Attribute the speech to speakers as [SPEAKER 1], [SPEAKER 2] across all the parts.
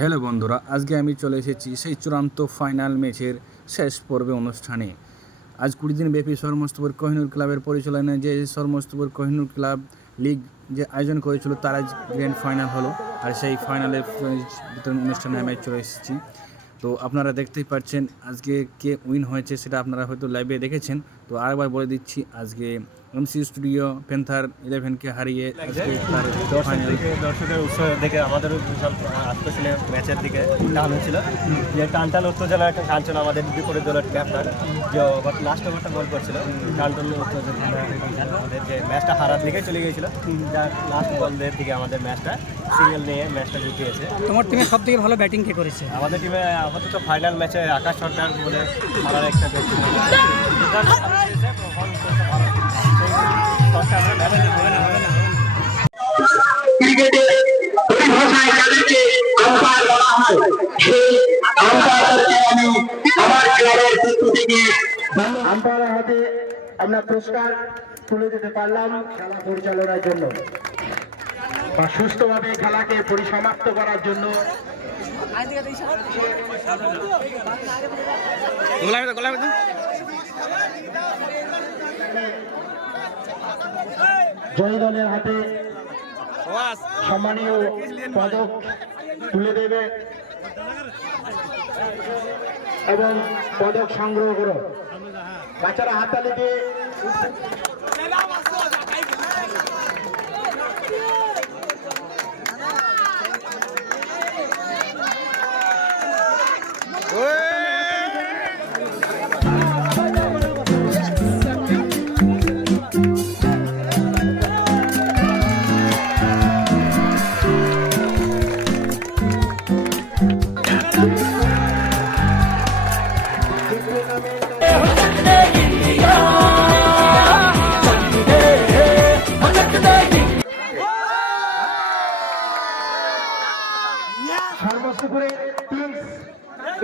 [SPEAKER 1] Hello বন্ধুরা, আজকে আমি চলে এসেছি সেই চূড়ান্ত ফাইনাল ম্যাচের শেষ পর্বে অনুষ্ঠানে। আজ কুড়ি দিন ব্যাপী সরমস্তপুর কোহিনুর ক্লাবের পরিচালনায় যে সরমস্তপুর কোহিনুর ক্লাব লিগ যে আয়োজন করেছিল, তার আজ গ্র্যান্ড ফাইনাল হলো। আর সেই ফাইনালের বিতরণ অনুষ্ঠানে আমি চলে এসেছি। তো আপনারা দেখতেই পাচ্ছেন, আজকে কে উইন হয়েছে সেটা আপনারা হয়তো লাইভে দেখেছেন। তো আরেকবার বলে দিচ্ছি, আজকে এমসি স্টুডিও পেন্থার ইলেভেনকে হারিয়ে
[SPEAKER 2] দর্শকের উৎসাহ দেখে আমাদেরও বিশাল আত্ম ছিল ম্যাচের দিকে। টান হচ্ছিল যে টানটান উত্তেজনা একটা টান ছিল আমাদের বিপরীত দলের ক্যাপ্টেন যে ওভার লাস্ট ওভারটা বল করছিল। টানটান উত্তেজনা আমাদের যে ম্যাচটা হারার দিকে চলে গিয়েছিল। যার লাস্ট বলের দিকে আমাদের ম্যাচটা সিঙ্গেল নিয়ে ম্যাচটা জিতিয়েছে।
[SPEAKER 3] তোমার টিমে সব থেকে ভালো ব্যাটিং কে করেছে?
[SPEAKER 2] আমাদের টিমে আপাতত ফাইনাল ম্যাচে আকাশ সরকার বলে ভালো একটা ব্যক্তি
[SPEAKER 4] ক্রিকেটে পরিভাষায় যাদেরকে আম্পায়ার বলা হয়। সেই আম্পায়ারকে আমি আমার ক্লাবের পক্ষ থেকে আম্পায়ারের হাতে আমরা পুরস্কার তুলে দিতে পারলাম খেলা পরিচালনার জন্য। বা সুস্থভাবে খেলাকে পরিসমাপ্ত করার জন্য। জয়ী দলের হাতে সম্মানীয় পদক তুলে দেবে এবং পদক সংগ্রহ করো। বাচ্চারা হাততালি দিয়ে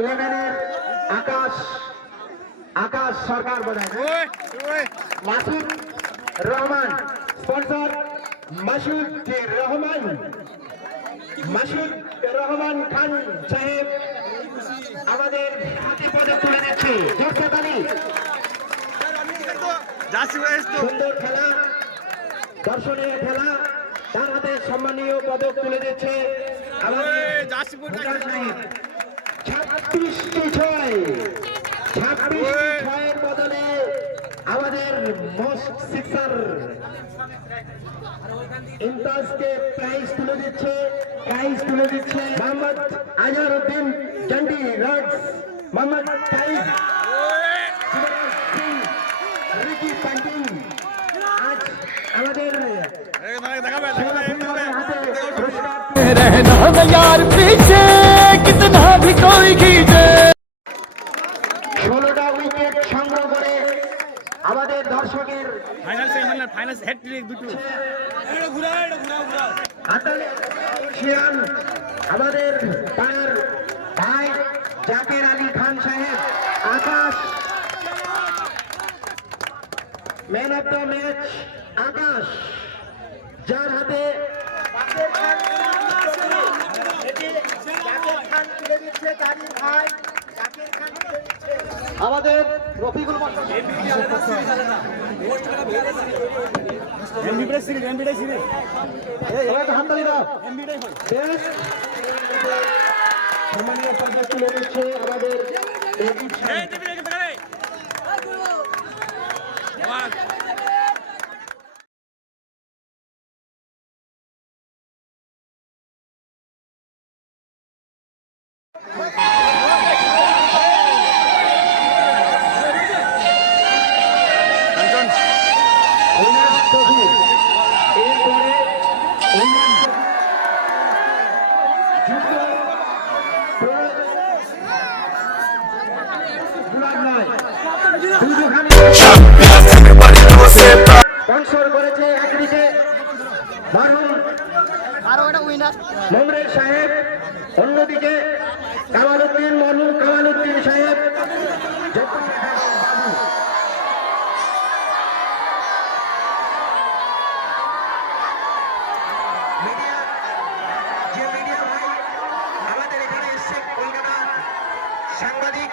[SPEAKER 4] ইলেভেনের আকাশ আকাশ সরকার বোধ মাসুদ রহমান স্পন্সর মাসুদ রহমান মাসুদ রহমান খান সাহেব আমাদের হাতে পদক তুলে দিচ্ছে। জোরসে তালি। সুন্দর খেলা দর্শনীয় খেলা তার হাতে সম্মানীয় পদক তুলে দিচ্ছে আমাদের ছাব্বিশটি ছয় ছাব্বিশটি ছয়ের বদলে আমাদের মোস্ট সিক্সার ইমতাজকে প্রাইজ তুলে দিচ্ছে প্রাইজ তুলে দিচ্ছে Mohammad Azharuddin Jonty Rhodes Mohammad Taib Yuvraj Singh Ricky Ponting আজ আমাদের সেবা ফুটবলের হাতে পুরস্কার
[SPEAKER 5] रहना न यार पीछे
[SPEAKER 2] সেমিফাইনাল ফাইনাল হেড ট্রিক দুটো
[SPEAKER 4] আমাদের পাড়ার ভাই জাকের আলী খান সাহেব Akash. Man of the match Akash. যার হাতে আমাদের Rafiqul MBD series MBD series আমাদের স্পন্সর করেছে একদিকে মমরের সাহেব অন্যদিকে কামাল উদ্দিন মরহুম কামাল সাহেব বাবু মিডিয়া যে মিডিয়া ভাই আমাদের সাংবাদিক